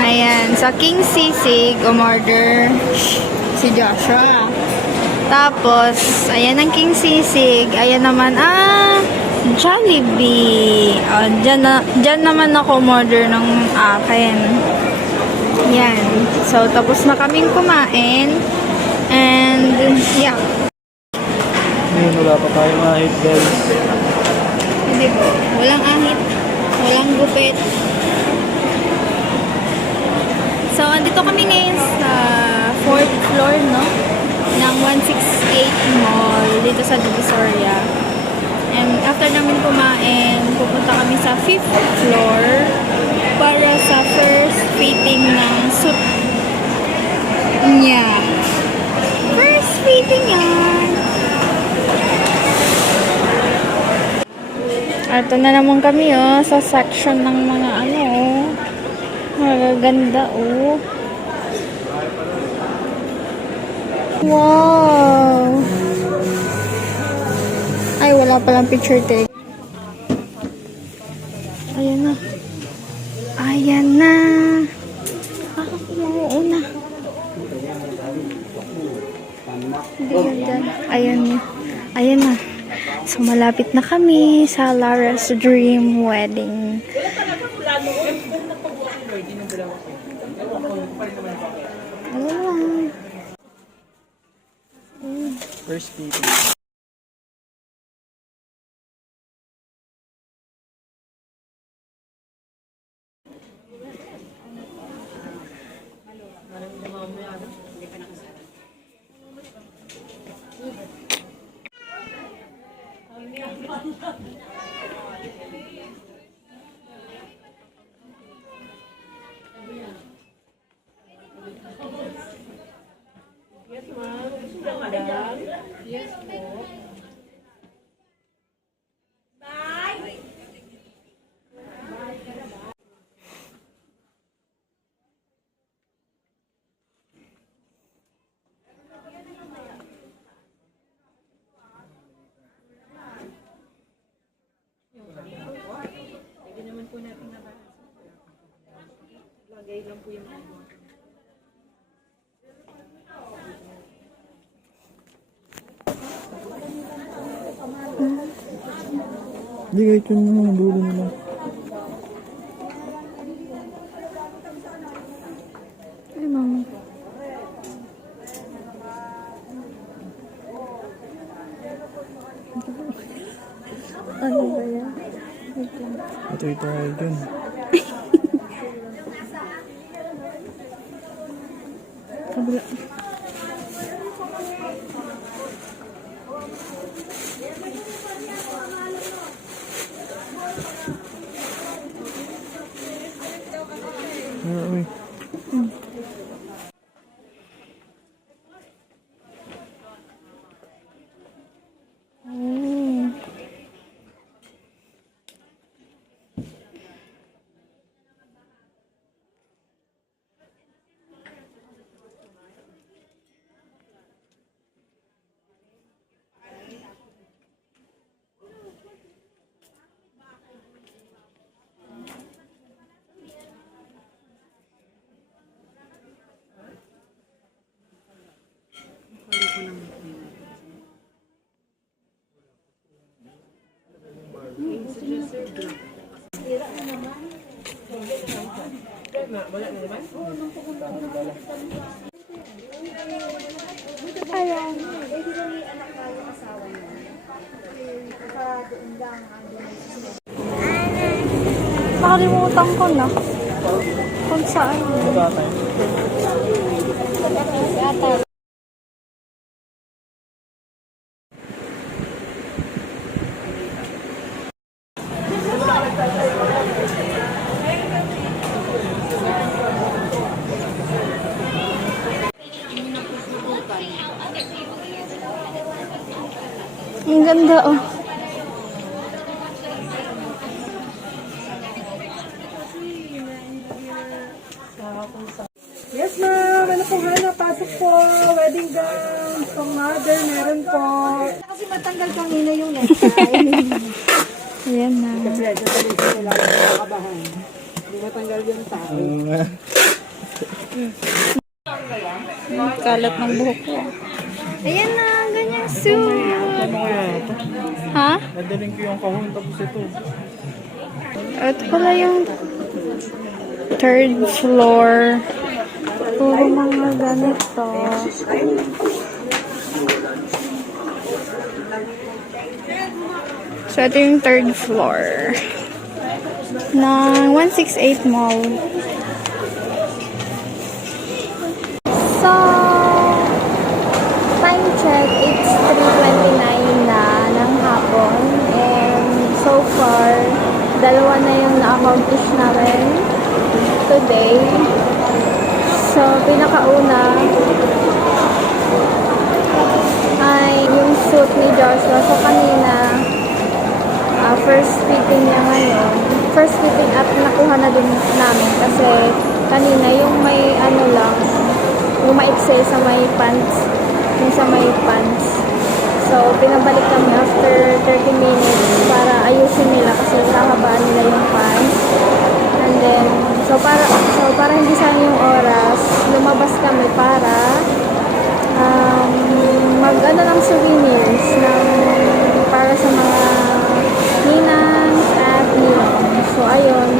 Ayan, sa King Sisig, umorder si Joshua. Tapos, ayan ang King Sisig. Ayan naman, Jollibee. Dyan naman ako umorder ng akin. Yan. So, tapos na kaming kumain. And, yeah. Ngayon, wala pa tayong ahit, guys. Hindi po. Walang ahit. Walang gupit. So, andito kami ngayon sa 4th floor, no? Ng 168 Mall dito sa Divisoria. And after namin kumain, pupunta kami sa 5th floor para sa first fitting ng suit niya. First fitting yan! Ito na naman kami, sa section ng mga magaganda, Wow! Ay, wala palang picture tag. Ayan na. Ayan na. Mauuna. Ayan na. Ayan na. So, malapit na kami sa Lara's Dream Wedding. First meeting. Yes, ma'am. Madam. Yes, po. Bye. Pwede naman po natin nabahas. Lagay lang po yung Hindi kahit yung dulo nila. Ay, mama. Ano ba yan? Ito tayo dyan. Kabila. Uy. Ayan. Nakalimutan ko na. Kung saan. Baba tayo. Ang ganda, oh. Yes, ma'am. Ano po, Hana? Pasok po. Wedding gown. Pang mother, meron po. Kasi matanggal kanina yung necktie. Ayan na. Medyo talagang kailangan nakakabahan. Hindi matanggal yung tao. Kalat ng buhok ko. Ayan na, ganyan suit. Ano kaya ito? Ha? Nadaling ko yung kahon tapos ito. Ito pala yung third floor. Puro mga ganito. So, ito yung third floor ng 168 Mall. So, time check, it's 3:29 na ng hapon. And so far, dalawa na yung na-accomplish namin today. So, pinakauna ay yung suit ni Joshua. So, kanina, first fitting niya ngayon. First fitting at nakuha na din namin kasi kanina yung may ano lang, yung ma-excel sa may pants. Yung sa may pants. So, pinabalik kami after 30 minutes para ayusin nila kasi kahabaan nila yung pants. And then, so para hindi sayang yung oras, lumabas kami para mag-ano ng souvenirs para sa mga ninang at ninong. So, ayun.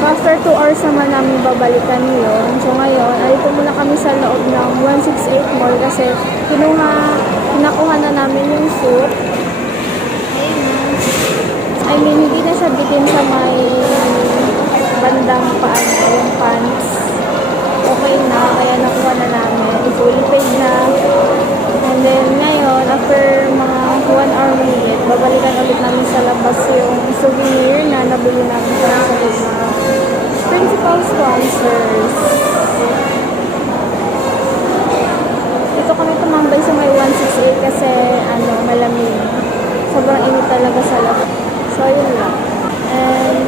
So, after 2 hours naman namin babalikan yun. So, ngayon, alito muna kami sa loob ng 168 Mall kasi nakuha na namin yung suit. I mean, hindi na siya bitin sa may bandang paan, yung pants. Okay na, kaya nakuha na namin. Fully paid na. And then, ngayon, after mga 1 hour minute, babalikan ulit namin sa labas yung souvenir na nabili namin para sa mga principal sponsors. Dito kami tumambay sa may 168 kasi malamig. Sobrang init talaga sa labas. So, yun lang. And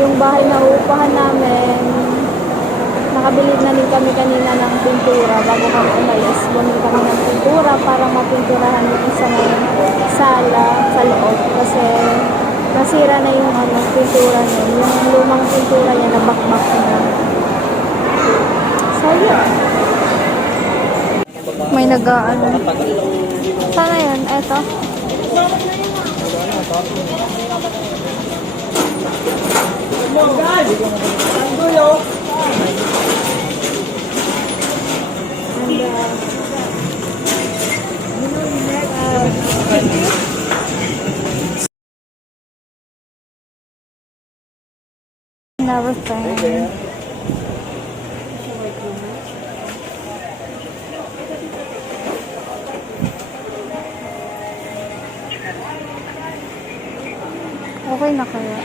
yung bahay na uupahan namin, nakabili na din kami kanina ng pintura bago kami umalis. Bumili kami ng pintura para mapinturahan yung sa may sala sa loob kasi nasira na yung pintura niya. Yung lumang pintura niya nabakbak na. So, yun. May nag-aano. Sana yun? Eto. Everything. Okay na kaya?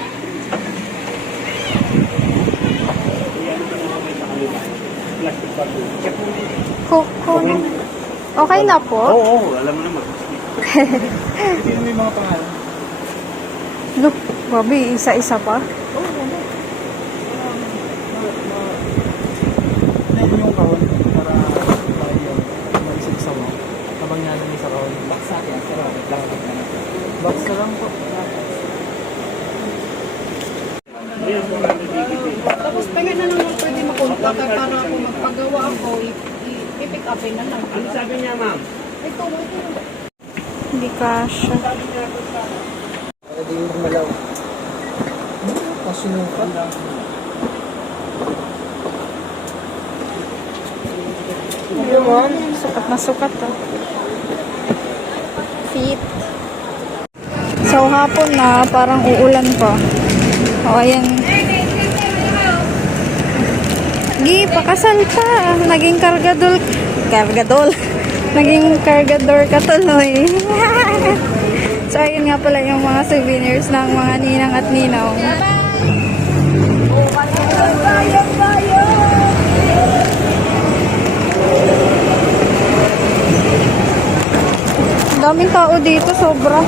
Okay na po? Oo, alam mo naman. Hindi mo yung mga pangalan. Look, babi, isa-isa pa? Hindi yung kahon para tayo mag-isip sa mo. Habang nga namin sa kahon. Box sa akin. Box na lang po. Tapos pwede na naman pwede makontak para ako magpagawa ako, i-pick upin na lang. Ano sabi niya, ma'am? Hindi kasha. Pwede yung malaw. Pasinukat. Ayun, sukat na sukat to. Feet. So, hapon na, parang uulan pa. O, ayan. Gi, pakasal pa. Naging kargador. Kargador. Naging kargador ka tuloy. So, ayun nga pala yung mga souvenirs ng mga ninang at ninong. Ang daming tao dito, sobra.